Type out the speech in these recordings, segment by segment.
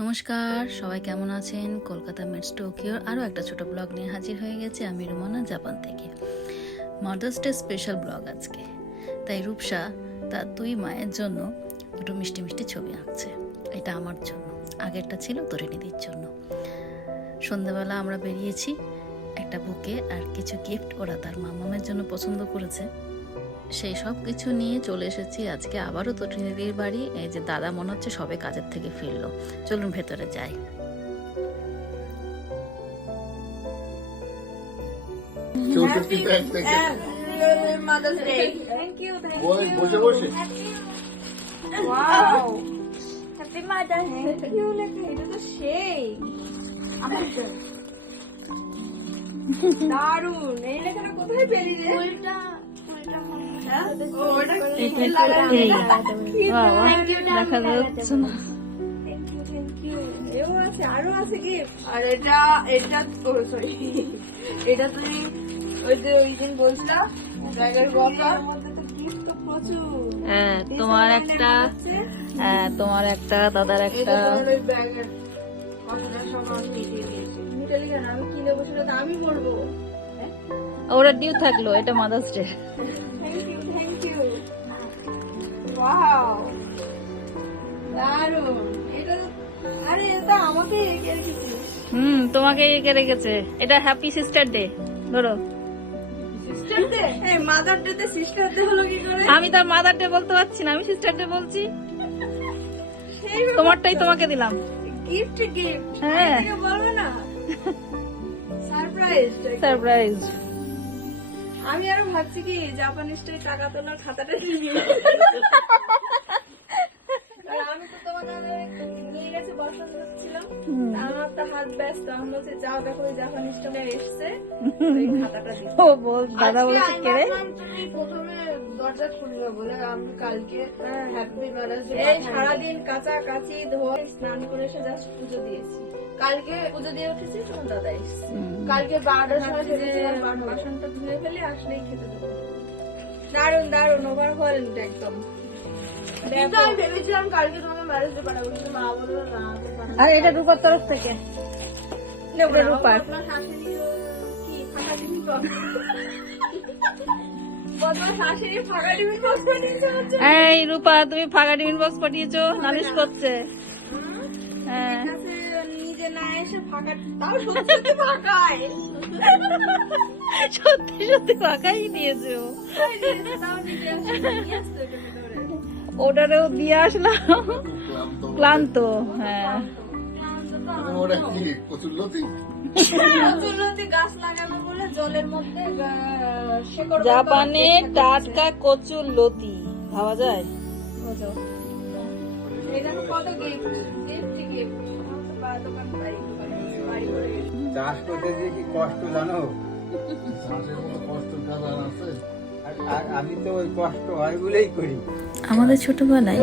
নমস্কার, সবাই কেমন আছেন? কলকাতা মিটস টোকিওর আরও একটা ছোট ব্লগ নিয়ে হাজির হয়ে গেছে আমি রুমানা, জাপান থেকে। মাদার্স ডে স্পেশাল ব্লগ আজকে। তাই রূপসা তার দুই মায়ের জন্য দুটো মিষ্টি মিষ্টি ছবি আঁকছে। এটা আমার জন্য, আগেরটা ছিল তরিণীদির জন্য। সন্ধ্যাবেলা আমরা বেরিয়েছি, একটা বুকে আর কিছু গিফট ওরা তার মামামের জন্য পছন্দ করেছে। সেই সব কিছু নিয়ে চলে এসেছি আজকে আবারও তরিণীদির বাড়ি। এই যে দাদা মনে হচ্ছে সবে কাজের থেকে ফিরলো, চলুন ভেতরে যাই। Mother's Day. Thank you. বসে বসে Wow. Happy Mother's Day. Thank you. এটা তো সেই দারুন। এই লেখাটা কোথায় পেলি রে? উল্টা ওটা কি লাগানো? দেখা যাচ্ছে না। এও আছে, আরো আছে কি? আর এটা সরি, এটা তুমি ওই যে ওই দিন বলছিলা ব্যাগের বক্সের মধ্যে তো গিফট তো প্রচুর। হ্যাঁ, তোমার একটা, তোমার একটা, দাদার একটা। ওই ব্যাগের কথাটা সব আমি মিটিয়ে দিয়েছি। মিটালি কেন? আমি কি নেবো সেটা তো আমি বলবো। ওরা ডিউ থাকলো, এটা Mother's Day. Thank you. Wow, দারুন। এটা আরে এটা আমাকে এঁকে রেখেছিস। তোমাকে এঁকে রেখেছে। এটা হ্যাপি সিস্টার ডে। ধরো, সিস্টার ডে? এই মাদার ডে তে সিস্টার ডে হলো কি করে? আমি তার মাদার ডে বলতে পারছি না, আমি সিস্টার ডে বলছি। তোমারটাই তোমাকে দিলাম। গিফট হ্যাঁ, এটা বলবে না? সারপ্রাইজ। সারপ্রাইজ। আমি আরো ভাবছি কি জাপানিজ টাকা তোলার খাতাটা নিয়ে আমি তো তোমার নিয়ে গেছে বসন্ত ছিলাম, আমার তো হাত ব্যস্ত। আমি বলছি যাও দেখো জাপানিজ টাকা এসছে, ওই খাতাটা দিচ্ছি। ও বল, দাদা বলছে কে রে? তুমি প্রথমে দরজা খুলবে বলে আমি কালকে হ্যাপি মাদার্স ডে। এই সারাদিন কাঁচা কাচি ধোয়া স্নান করে এসে জাস্ট পুজো দিয়েছি। কালকে পুজো দিয়ে উঠেছি, তোমার দাদা এসছে। কালকে 12টার সময় বাসনটা ধুয়ে ফেলে আসলেই খেতে দেবো। দারুন দারুন, ওভারঅল একদম। কিন্তু আমি ভেবেছিলাম কালকে তোমাকে ম্যারেজ ডে পাঠাবো, কিন্তু মা বললো না। আর এটা রূপার তরফ থেকে। রূপার আপনার শাশুড়ি কি ফাঁকা টিফিন বক্স? বদমাস শাশুড়ি ফাঁকা টিফিন বক্স পাঠিয়েছে হচ্ছে। এই রূপা, তুমি ফাঁকা টিফিন বক্স পাঠিয়েছো, নালিশ করছে। হ্যাঁ, নিজে না এসে ফাঁকা, তাও সত্যি ফাঁকায়। সত্যি সত্যি ফাঁকাই দিয়েছো। তাও নিজে আসে নিয়ে আসতে ওটা ভেতরে। ওটারেও দিয়ে আসলাম, ক্লান্ত। হ্যাঁ, ওরা কি কচুরলতি কচুরলতি গাছ লাগানো বলে জলের মধ্যে শেকড়। জাপানে টাটকা কচুর লতি খাওয়া যায়। এখানে কত গিফট দোকান বাড়ি করে চাষ করতে যে কি কষ্ট জানো, চাষের কোনো কষ্ট কাজ আছে? আর আমি তো ওই কষ্ট হয় বলেই করি। আমাদের ছোটবেলায়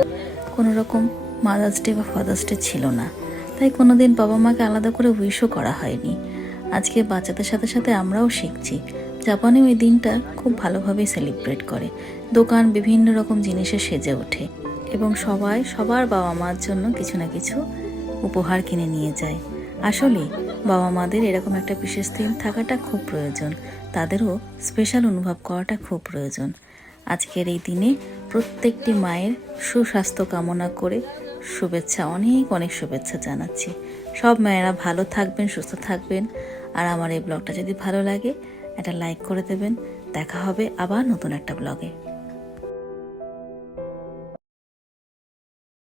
কোনো রকম মাদার্স ডে বা ফাদার্স ডে ছিল না, তাই কোনোদিন বাবা মাকে আলাদা করে উইশও করা হয়নি। আজকে বাচ্চাদের সাথে সাথে আমরাও শিখছি। জাপানে ওই দিনটা খুব ভালোভাবেই সেলিব্রেট করে। দোকান বিভিন্ন রকম জিনিসে সেজে ওঠে এবং সবাই সবার বাবা মার জন্য কিছু না কিছু উপহার কিনে নিয়ে যায়। আসলে বাবা মাদের এরকম একটা বিশেষ দিন থাকাটা খুব প্রয়োজন, তাদেরও স্পেশাল অনুভব করাটা খুব প্রয়োজন। আজকের এই দিনে প্রত্যেকটি মায়ের সুস্বাস্থ্য কামনা করে শুভেচ্ছা, অনেক অনেক শুভেচ্ছা জানাচ্ছি। সব মায়েরা ভালো থাকবেন, সুস্থ থাকবেন। আর আমার এই ব্লগটা যদি ভালো লাগে একটা লাইক করে দেবেন। দেখা হবে আবার নতুন একটা ব্লগে।